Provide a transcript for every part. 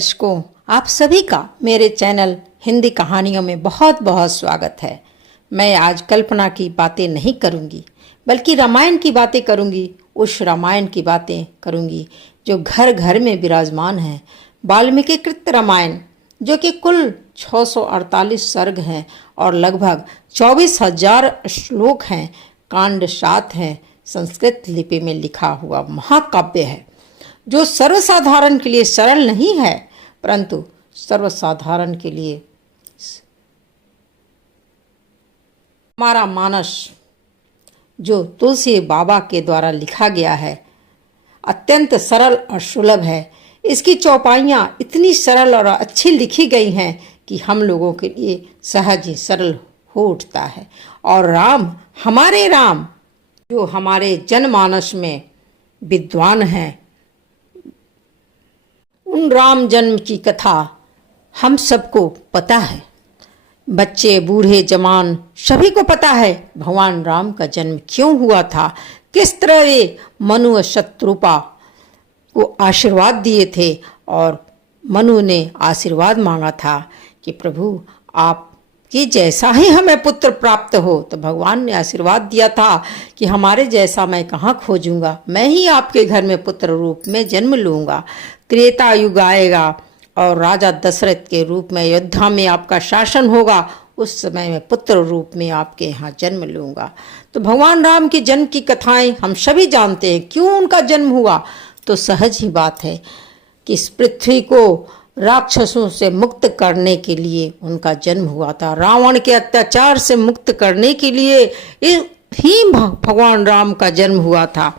दर्शकों, आप सभी का मेरे चैनल हिंदी कहानियों में बहुत बहुत स्वागत है। मैं आज कल्पना की बातें नहीं करूंगी, बल्कि रामायण की बातें करूंगी। उस रामायण की बातें करूंगी जो घर घर में विराजमान है। वाल्मीकि कृत रामायण, जो कि कुल 648 सर्ग हैं और लगभग 24,000 श्लोक हैं, कांड 7 हैं, संस्कृत लिपि में लिखा हुआ महाकाव्य है, जो सर्वसाधारण के लिए सरल नहीं है, परंतु सर्वसाधारण के लिए हमारा मानस, जो तुलसी बाबा के द्वारा लिखा गया है, अत्यंत सरल और सुलभ है। इसकी चौपाइयाँ इतनी सरल और अच्छी लिखी गई हैं कि हम लोगों के लिए सहज ही सरल हो उठता है। और राम, हमारे राम, जो हमारे जनमानस में विद्वान हैं, उन राम जन्म की कथा हम सबको पता है। बच्चे, बूढ़े, जवान सभी को पता है भगवान राम का जन्म क्यों हुआ था, किस तरह वे मनु और शत्रुपा को आशीर्वाद दिए थे और मनु ने आशीर्वाद मांगा था कि प्रभु आपके जैसा ही हमें पुत्र प्राप्त हो। तो भगवान ने आशीर्वाद दिया था कि हमारे जैसा मैं कहाँ खोजूंगा, मैं ही आपके घर में पुत्र रूप में जन्म लूँगा। त्रेता युग आएगा और राजा दशरथ के रूप में अयोध्या में आपका शासन होगा। उस समय मैं पुत्र रूप में आपके यहाँ जन्म लूँगा। तो भगवान राम के जन्म की कथाएं हम सभी जानते हैं। क्यों उनका जन्म हुआ? तो सहज ही बात है कि इस पृथ्वी को राक्षसों से मुक्त करने के लिए उनका जन्म हुआ था। रावण के अत्याचार से मुक्त करने के लिए ही भगवान राम का जन्म हुआ था।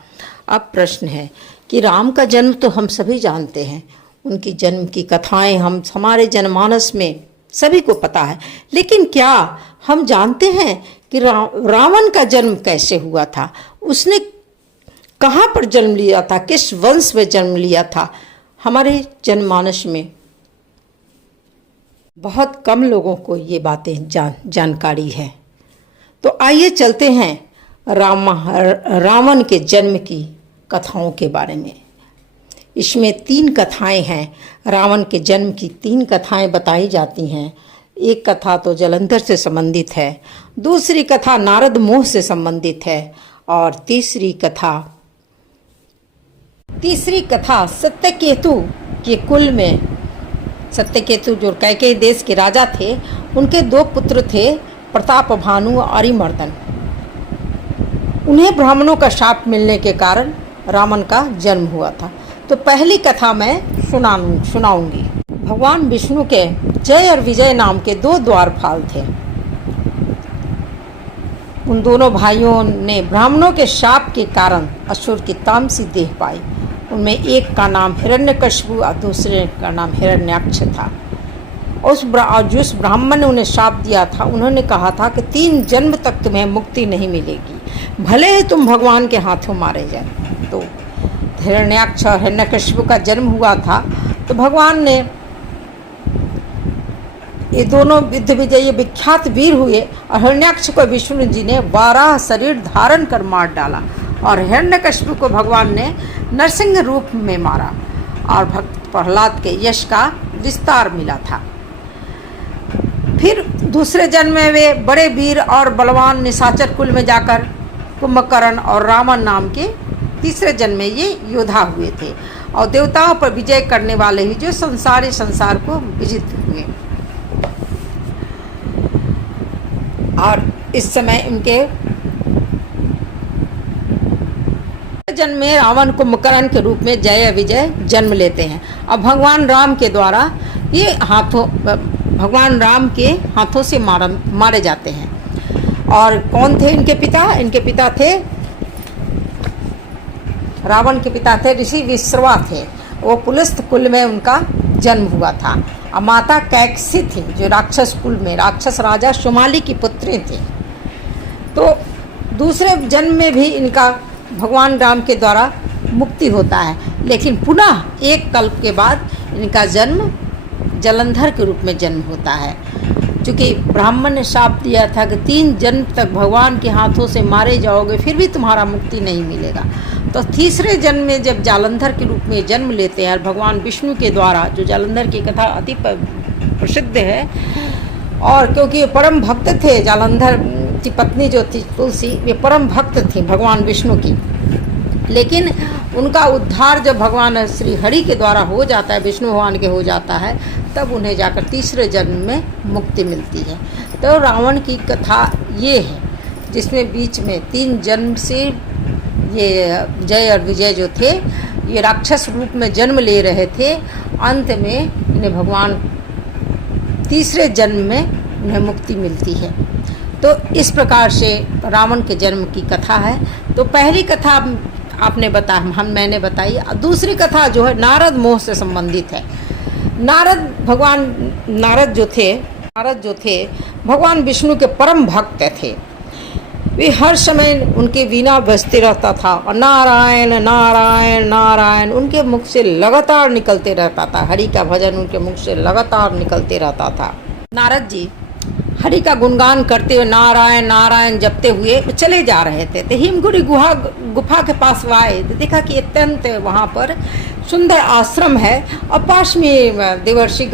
अब प्रश्न है कि राम का जन्म तो हम सभी जानते हैं, उनकी जन्म की कथाएं हमारे जनमानस में सभी को पता है, लेकिन क्या हम जानते हैं कि रावण का जन्म कैसे हुआ था? उसने कहाँ पर जन्म लिया था, किस वंश में जन्म लिया था? हमारे जनमानस में बहुत कम लोगों को ये बातें जानकारी है। तो आइए चलते हैं रावण के जन्म की कथाओं के बारे में। इसमें 3 कथाएं हैं। रावण के जन्म की 3 कथाएं बताई जाती हैं। एक कथा तो जलंधर से संबंधित है, दूसरी कथा नारद मोह से संबंधित है, और तीसरी कथा सत्यकेतु के कुल में, सत्यकेतु जो कैकेयी देश के राजा थे, उनके 2 पुत्र थे, प्रताप भानु और अरिमर्दन। उन्हें ब्राह्मणों का शाप मिलने के कारण रावण का जन्म हुआ था। तो पहली कथा मैं सुनाऊंगी। भगवान विष्णु के जय और विजय नाम के 2 द्वारपाल थे। उन दोनों भाइयों ने ब्राह्मणों के शाप के कारण असुर की तामसी देह पाई। उनमें एक का नाम हिरण्यकशिपु और दूसरे का नाम हिरण्याक्ष था। और जिस ब्राह्मण ने उन्हें शाप दिया था, उन्होंने कहा था कि 3 जन्म तक तुम्हें मुक्ति नहीं मिलेगी, भले ही तुम भगवान के हाथों मारे जाए। तो हिरण्याक्ष और हिरण्यकशिपु का जन्म हुआ था। तो भगवान ने, ये दोनों युद्ध विजयी विख्यात वीर हुए, और हिरण्याक्ष को विष्णु जी ने 12 शरीर धारण कर मार डाला, और हिरण्यकशिपु को भगवान ने नरसिंह रूप में मारा, और भक्त प्रहलाद के यश का विस्तार मिला था। फिर दूसरे जन्म में वे बड़े वीर और बलवान निशाचर कुल में जाकर कुंभकर्ण और रावण नाम के तीसरे जन्म में ये योद्धा हुए थे, और देवताओं पर विजय करने वाले ही जो संसार को विजित हुए। और इस समय उनके जन्म में रावण कुंभकर्ण के रूप में जय विजय जन्म लेते हैं। अब भगवान राम के द्वारा ये भगवान राम के हाथों से मारे जाते हैं। और कौन थे इनके पिता? इनके पिता थे, रावण के पिता थे ऋषि विश्रवा थे। वो पुलस्त्य कुल में उनका जन्म हुआ था। और माता कैकसी थी, जो राक्षस कुल में राक्षस राजा शुमाली की पुत्री थी। तो दूसरे जन्म में भी इनका भगवान राम के द्वारा मुक्ति होता है, लेकिन पुनः एक कल्प के बाद इनका जन्म जलंधर के रूप में जन्म होता है। क्योंकि ब्राह्मण ने शाप दिया था कि 3 जन्म तक भगवान के हाथों से मारे जाओगे, फिर भी तुम्हारा मुक्ति नहीं मिलेगा। तो तीसरे जन्म में जब जालंधर के रूप में जन्म लेते हैं और भगवान विष्णु के द्वारा, जो जालंधर की कथा अति प्रसिद्ध है, और क्योंकि ये परम भक्त थे, जालंधर की पत्नी जो थी तुलसी, वे परम भक्त थी भगवान विष्णु की, लेकिन उनका उद्धार जब भगवान श्री हरि के द्वारा हो जाता है, विष्णु भगवान के हो जाता है, तब उन्हें जाकर तीसरे जन्म में मुक्ति मिलती है। तो रावण की कथा ये है, जिसमें बीच में 3 जन्म से ये जय और विजय जो थे, ये राक्षस रूप में जन्म ले रहे थे। अंत में इन्हें भगवान तीसरे जन्म में उन्हें मुक्ति मिलती है। तो इस प्रकार से रावण के जन्म की कथा है। तो पहली कथा आपने मैंने बताई। दूसरी कथा जो है नारद मोह से संबंधित है। नारद जो थे भगवान विष्णु के परम भक्त थे। वे हर समय उनके वीणा बजते रहता था और नारायण नारायण नारायण उनके मुख से लगातार निकलते रहता था। हरि का भजन उनके मुख से लगातार निकलते रहता था। नारद जी हरि का गुणगान करते हुए नारायण नारायण जपते हुए चले जा रहे थे। तो हिमगिरी गुफा के पास आए तो देखा कि अत्यंत वहाँ पर सुंदर आश्रम है और पास में देवर्षि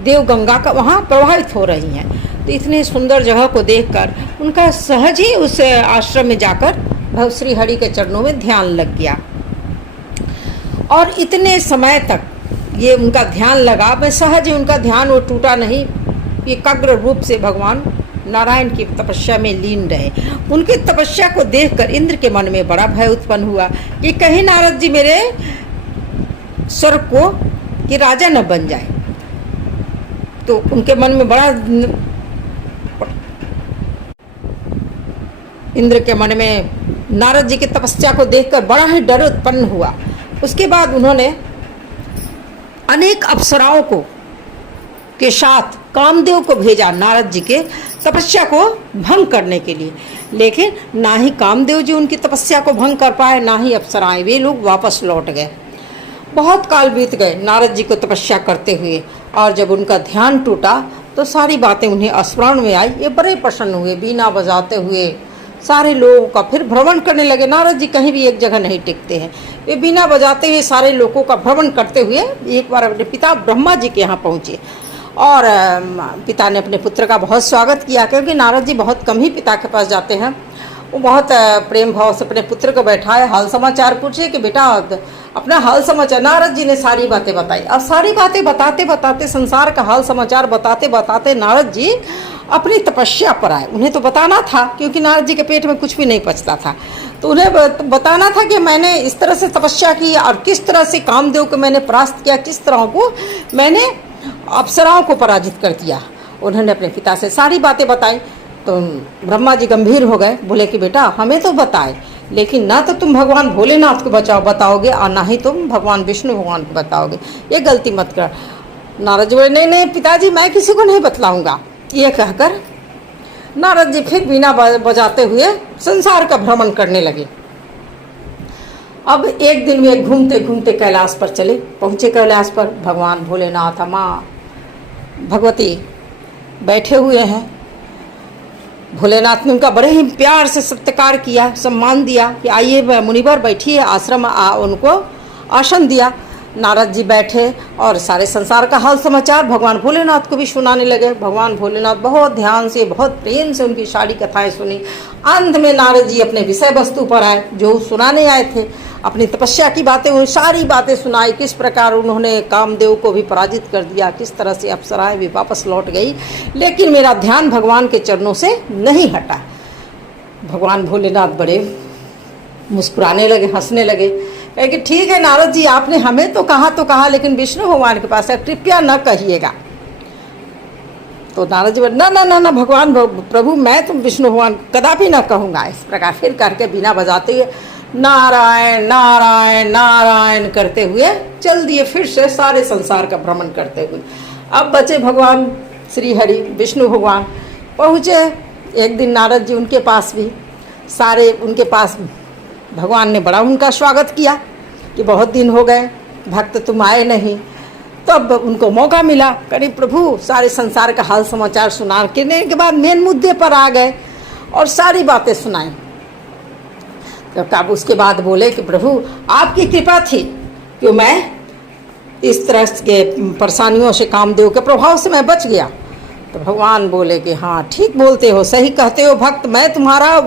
देव गंगा का वहाँ प्रवाहित हो रही हैं। तो इतने सुंदर जगह को देखकर उनका सहज ही उस आश्रम में जाकर श्री हरि के चरणों में ध्यान लग गया। और इतने समय तक ये उनका ध्यान लगा, मैं सहज ही उनका ध्यान वो टूटा नहीं। एकाग्र रूप से भगवान नारायण की तपस्या में लीन रहे। उनकी तपस्या को देखकर इंद्र के मन में बड़ा भय उत्पन्न हुआ कि कहीं नारद जी मेरे स्वर्ग को कि राजा न बन जाए। तो उनके मन में बड़ा, इंद्र के मन में नारद जी की तपस्या को देखकर बड़ा ही डर उत्पन्न हुआ। उसके बाद उन्होंने अनेक अप्सराओं को के साथ कामदेव को भेजा नारद जी के तपस्या को भंग करने के लिए। लेकिन ना ही कामदेव जी उनकी तपस्या को भंग कर पाए, ना ही अप्सराएं। वे लोग वापस लौट गए। बहुत काल बीत गए नारद जी को तपस्या करते हुए, और जब उनका ध्यान टूटा तो सारी बातें उन्हें स्मरण में आई। ये बड़े प्रसन्न हुए, बीना बजाते हुए सारे लोगों का फिर भ्रमण करने लगे। नारद जी कहीं भी एक जगह नहीं टिकते हैं। वे बीना बजाते हुए सारे लोगों का भ्रमण करते हुए एक बार अपने पिता ब्रह्मा जी के यहाँ पहुँचे, और पिता ने अपने पुत्र का बहुत स्वागत किया, क्योंकि नारद जी बहुत कम ही पिता के पास जाते हैं। वो बहुत प्रेम भाव से अपने पुत्र को बैठाए, हाल समाचार पूछे कि बेटा अपना हाल समाचार। नारद जी ने सारी बातें बताई। अब सारी बातें बताते बताते, संसार का हाल समाचार बताते बताते नारद जी अपनी तपस्या पर आए। उन्हें तो बताना था, क्योंकि नारद जी के पेट में कुछ भी नहीं पचता था। तो उन्हें बताना था कि मैंने इस तरह से तपस्या की और किस तरह से कामदेव को मैंने परास्त किया, किस तरह को मैंने अप्सराओं को पराजित कर दिया। उन्होंने अपने पिता से सारी बातें बताई। तो ब्रह्मा जी गंभीर हो गए, बोले कि बेटा हमें तो बताए, लेकिन ना तो तुम भगवान भोलेनाथ को बताओगे और ना ही तुम भगवान विष्णु भगवान को बताओगे। ये गलती मत कर। नारद जी बोले नहीं नहीं पिताजी, मैं किसी को नहीं बतलाऊंगा। ये कहकर नारद जी फिर बीना बजाते हुए संसार का भ्रमण करने लगे। अब एक दिन वे घूमते घूमते कैलाश पर चले पहुँचे। कैलाश पर भगवान भोलेनाथ, माँ भगवती बैठे हुए हैं। भोलेनाथ ने उनका बड़े ही प्यार से सत्कार किया, सम्मान दिया कि आइए मुनिवर बैठिए। आश्रम उनको आसन दिया। नारद जी बैठे और सारे संसार का हाल समाचार भगवान भोलेनाथ को भी सुनाने लगे। भगवान भोलेनाथ बहुत ध्यान से, बहुत प्रेम से उनकी सारी कथाएं सुनी। अंत में नारद जी अपने विषय वस्तु पर आए, जो सुनाने आए थे। अपनी तपस्या की बातें, उन सारी बातें सुनाई। किस प्रकार उन्होंने कामदेव को भी पराजित कर दिया, किस तरह से अप्सराएं भी वापस लौट गई, लेकिन मेरा ध्यान भगवान के चरणों से नहीं हटा। भगवान भोलेनाथ बड़े मुस्कुराने लगे, हंसने लगे, कहे कि ठीक है नारद जी, आपने हमें तो कहा, लेकिन विष्णु भगवान के पास है, कृपया न कहिएगा। तो नारद जी बोले ना ना ना ना भगवान प्रभु, मैं तो विष्णु भगवान कदापि न कहूँगा। इस प्रकार फिर करके बिना बजाते हुए नारायण नारायण नारायण करते हुए चल दिए, फिर से सारे संसार का भ्रमण करते हुए। अब बचे भगवान श्री हरि विष्णु भगवान। पहुँचे एक दिन नारद जी उनके पास भी, सारे उनके पास भगवान ने बड़ा उनका स्वागत किया कि बहुत दिन हो गए भक्त तुम आए नहीं। तब उनको मौका मिला, करीब प्रभु सारे संसार का हाल समाचार सुनाने के बाद मेन मुद्दे पर आ गए और सारी बातें सुनाई। तब उसके बाद बोले कि प्रभु आपकी कृपा थी कि मैं इस तरह के परेशानियों से, कामदेव के प्रभाव से मैं बच गया। तो भगवान बोले कि हाँ ठीक बोलते हो, सही कहते हो भक्त, मैं तुम्हारा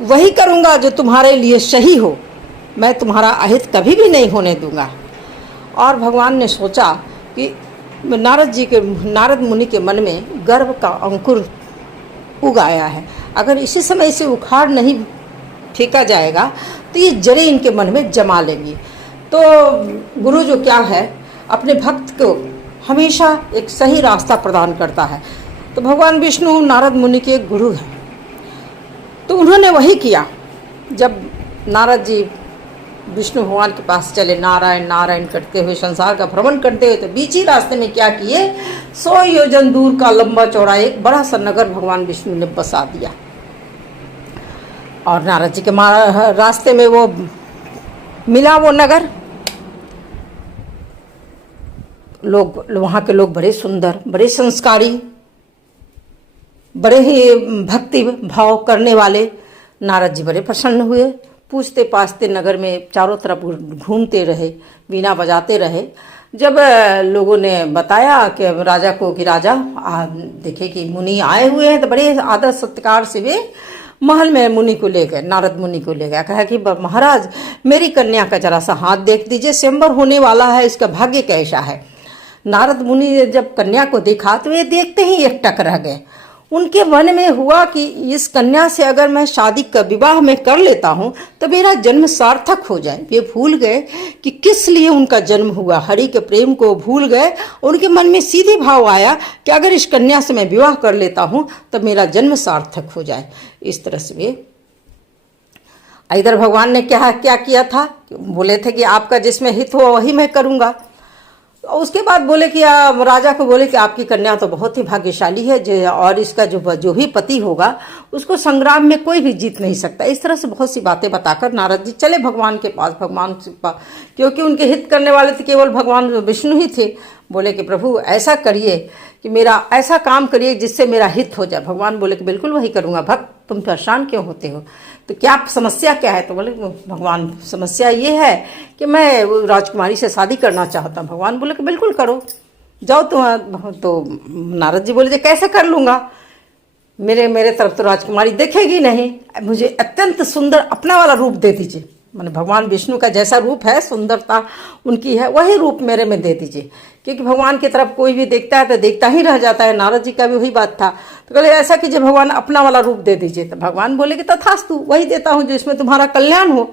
वही करूँगा जो तुम्हारे लिए सही हो, मैं तुम्हारा अहित कभी भी नहीं होने दूंगा। और भगवान ने सोचा कि नारद मुनि के मन में गर्व का अंकुर उग आया है, अगर इसी समय इसे उखाड़ नहीं फेंका जाएगा तो ये जड़ें इनके मन में जमा लेंगी। तो गुरु जो क्या है, अपने भक्त को हमेशा एक सही रास्ता प्रदान करता है। तो भगवान विष्णु नारद मुनि के गुरु हैं, तो उन्होंने वही किया। जब नारद जी विष्णु भगवान के पास चले, नारायण नारायण करते हुए, संसार का भ्रमण करते हुए, तो बीच ही रास्ते में क्या किए, 100 योजन दूर का लंबा चौड़ा एक बड़ा सा नगर भगवान विष्णु ने बसा दिया। और नारद जी के रास्ते में वो मिला वो नगर। लोग, वहाँ के लोग बड़े सुंदर, बड़े संस्कारी, बड़े ही भक्ति भाव करने वाले। नारद जी बड़े प्रसन्न हुए, पूछते पाछते नगर में चारों तरफ घूमते रहे, वीणा बजाते रहे। जब लोगों ने बताया कि राजा को कि राजा देखे कि मुनि आए हुए हैं, तो बड़े आदर सत्कार से वे महल में मुनि को ले गए, नारद मुनि को ले गया। कहा कि महाराज मेरी कन्या का जरा सा हाथ देख दीजिए, स्वयंवर होने वाला है, इसका भाग्य कैसा है। नारद मुनि ने जब कन्या को देखा तो वे देखते ही एकटक रह गए। उनके मन में हुआ कि इस कन्या से अगर मैं शादी का विवाह में कर लेता हूँ तो मेरा जन्म सार्थक हो जाए। वे भूल गए कि किस लिए उनका जन्म हुआ, हरि के प्रेम को भूल गए। उनके मन में सीधे भाव आया कि अगर इस कन्या से मैं विवाह कर लेता हूँ तो मेरा जन्म सार्थक हो जाए। इस तरह से वे इधर भगवान ने क्या किया था, बोले थे कि आपका जिसमें हित हो वही मैं करूँगा। उसके बाद बोले कि राजा को बोले कि आपकी कन्या तो बहुत ही भाग्यशाली है, और इसका जो भी पति होगा उसको संग्राम में कोई भी जीत नहीं सकता। इस तरह से बहुत सी बातें बताकर नारद जी चले भगवान के पास। क्योंकि उनके हित करने वाले तो केवल भगवान विष्णु ही थे। बोले कि प्रभु ऐसा करिए कि मेरा ऐसा काम करिए जिससे मेरा हित हो जाए। भगवान बोले कि बिल्कुल वही करूँगा। भक्त तुम परेशान क्यों होते हो, तो क्या समस्या क्या है। तो बोले भगवान समस्या ये है कि मैं राजकुमारी से शादी करना चाहता हूँ। भगवान बोले कि बिल्कुल करो, जाओ तुम। तो नारद जी बोले कैसे कर लूँगा, मेरे तरफ तो राजकुमारी देखेगी नहीं, मुझे अत्यंत सुंदर अपना वाला रूप दे दीजिए। मैंने भगवान विष्णु का जैसा रूप है, सुंदरता उनकी है, वही रूप मेरे में दे दीजिए। क्योंकि भगवान की तरफ कोई भी देखता है तो देखता ही रह जाता है। नारद जी का भी वही बात था। तो बोले ऐसा कीजिए भगवान अपना वाला रूप दे दीजिए। तो भगवान बोले कि तथास्तु, वही देता हूँ जिसमें तुम्हारा कल्याण हो।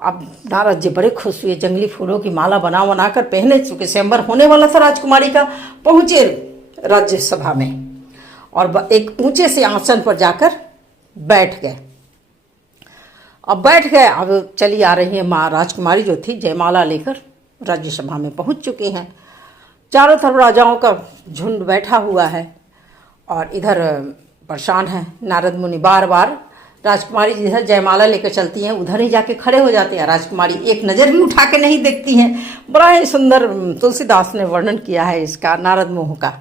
अब नारद जी बड़े खुश हुए, जंगली फूलों की माला बना कर पहने, चूंकि स्वयंवर होने वाला था राजकुमारी का, पहुँचे राज्यसभा में और एक ऊंचे से आसन पर जाकर बैठ गए। अब बैठ गए, अब चली आ रही है माँ राजकुमारी जो थी, जयमाला लेकर राज्यसभा में पहुंच चुकी हैं। चारों तरफ राजाओं का झुंड बैठा हुआ है और इधर परेशान है नारद मुनि। बार बार राजकुमारी जिधर जयमाला लेकर चलती हैं उधर ही जाके खड़े हो जाते हैं। राजकुमारी एक नज़र भी उठा के नहीं देखती हैं। बड़ा ही सुंदर तुलसीदास ने वर्णन किया है इसका, नारद मोह का।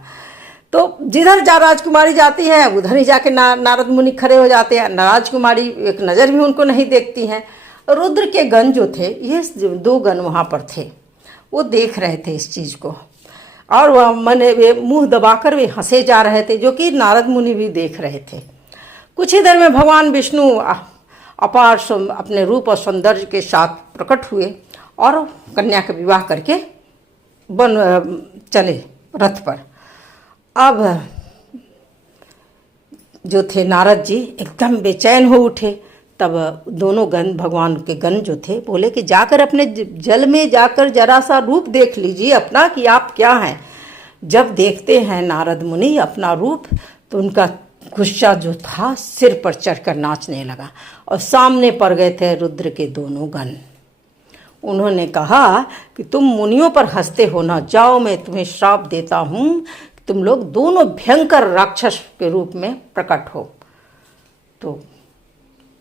तो जिधर राजकुमारी जाती है उधर ही जाके नारद मुनि खड़े हो जाते हैं। राजकुमारी एक नज़र भी उनको नहीं देखती हैं। रुद्र के गण जो थे, ये 2 गण वहाँ पर थे, वो देख रहे थे इस चीज़ को और वे मुंह दबाकर वे हंसे जा रहे थे, जो कि नारद मुनि भी देख रहे थे। कुछ ही देर में भगवान विष्णु अपार अपने रूप और सौंदर्य के साथ प्रकट हुए और कन्या का विवाह करके चले रथ पर। अब जो थे नारद जी एकदम बेचैन हो उठे। तब दोनों गण, भगवान के गण जो थे, बोले कि जाकर अपने जल में जाकर जरा सा रूप देख लीजिए अपना कि आप क्या हैं। जब देखते हैं नारद मुनि अपना रूप तो उनका गुस्सा जो था सिर पर चढ़कर नाचने लगा और सामने पड़ गए थे रुद्र के दोनों गण। उन्होंने कहा कि तुम मुनियों पर हंसते हो ना, जाओ मैं तुम्हें श्राप देता हूँ, तुम लोग दोनों भयंकर राक्षस के रूप में प्रकट हो। तो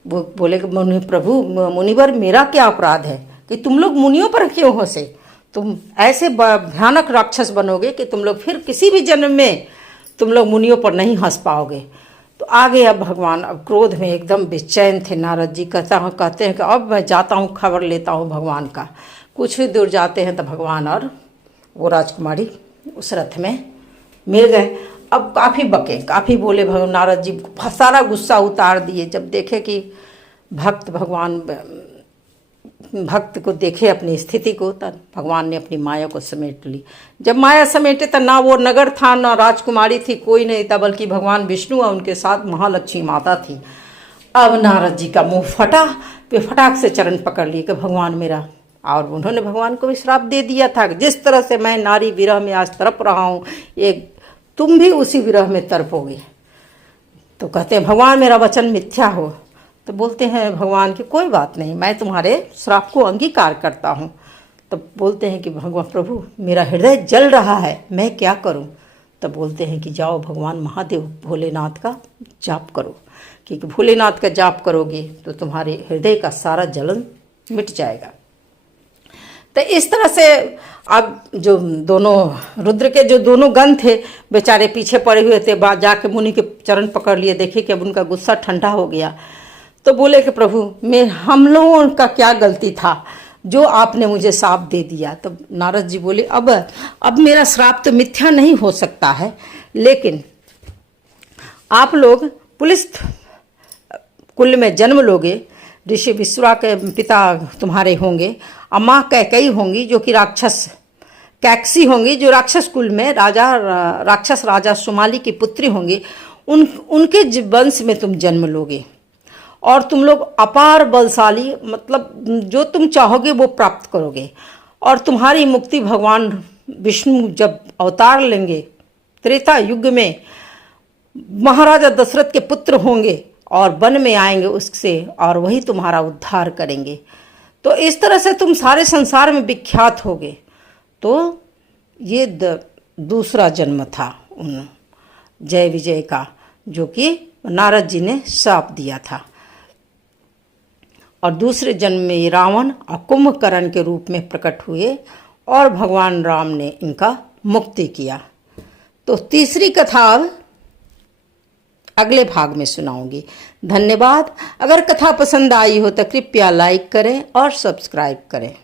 वो बोले कि प्रभु मुनिवर, मेरा क्या अपराध है कि तुम लोग मुनियों पर क्यों हंसे। तुम ऐसे भयानक राक्षस बनोगे कि तुम लोग फिर किसी भी जन्म में तुम लोग मुनियों पर नहीं हंस पाओगे। तो आगे अब भगवान अब क्रोध में एकदम बेचैन थे। नारद जी कहते हैं कि अब मैं जाता हूँ, खबर लेता हूँ भगवान का। कुछ ही दूर जाते हैं तो भगवान और वो राजकुमारी उस रथ में मिल गए। अब काफ़ी बके, काफ़ी बोले। भगवान नारद जी सारा गुस्सा उतार दिए। जब देखे कि भक्त को देखे अपनी स्थिति को, तब भगवान ने अपनी माया को समेट ली। जब माया समेटे तो ना वो नगर था, ना राजकुमारी थी, कोई नहीं था, बल्कि भगवान विष्णु और उनके साथ महालक्ष्मी माता थी। अब नारद जी का मुंह फटा, वे फटाक से चरण पकड़ लिए कि भगवान मेरा, और उन्होंने भगवान को भी श्राप दे दिया था, जिस तरह से मैं नारी विरह में आज तड़प रहा हूँ, एक तुम भी उसी विरह में तड़पोगे। तो कहते हैं भगवान मेरा वचन मिथ्या हो। तो बोलते हैं भगवान की कोई बात नहीं, मैं तुम्हारे श्राप को अंगीकार करता हूँ। तब बोलते हैं कि भगवान प्रभु मेरा हृदय जल रहा है, मैं क्या करूँ। तब बोलते हैं कि जाओ भगवान महादेव भोलेनाथ का जाप करो, क्योंकि भोलेनाथ का जाप करोगे तो तुम्हारे हृदय का सारा जलन मिट जाएगा। तो इस तरह से अब जो दोनों रुद्र के जो दोनों गण थे बेचारे पीछे पड़े हुए थे, बाद जाके मुनि के चरण पकड़ लिए। देखे कि अब उनका गुस्सा ठंडा हो गया। तो बोले कि प्रभु हम लोगों का क्या गलती था जो आपने मुझे श्राप दे दिया। तब नारद जी बोले अब मेरा श्राप तो मिथ्या नहीं हो सकता है, लेकिन आप लोग पुलिस कुल में जन्म लोगे, ऋषि विश्वा के पिता तुम्हारे होंगे, और माँ कैकेयी होंगी जो कि राक्षस कैकसी होंगी, जो राक्षस कुल में राक्षस राजा सुमाली की पुत्री होंगी। उनके वंश में तुम जन्म लोगे और तुम लोग अपार बलशाली, मतलब जो तुम चाहोगे वो प्राप्त करोगे। और तुम्हारी मुक्ति भगवान विष्णु जब अवतार लेंगे त्रेता युग में, महाराजा दशरथ के पुत्र होंगे और वन में आएंगे उससे, और वही तुम्हारा उद्धार करेंगे। तो इस तरह से तुम सारे संसार में विख्यात होगे। तो ये दूसरा जन्म था उन जय विजय का, जो कि नारद जी ने श्राप दिया था। और दूसरे जन्म में ये रावण और कुंभकर्ण के रूप में प्रकट हुए और भगवान राम ने इनका मुक्ति किया। तो तीसरी कथा अब अगले भाग में सुनाऊंगी। धन्यवाद। अगर कथा पसंद आई हो तो कृपया लाइक करें और सब्सक्राइब करें।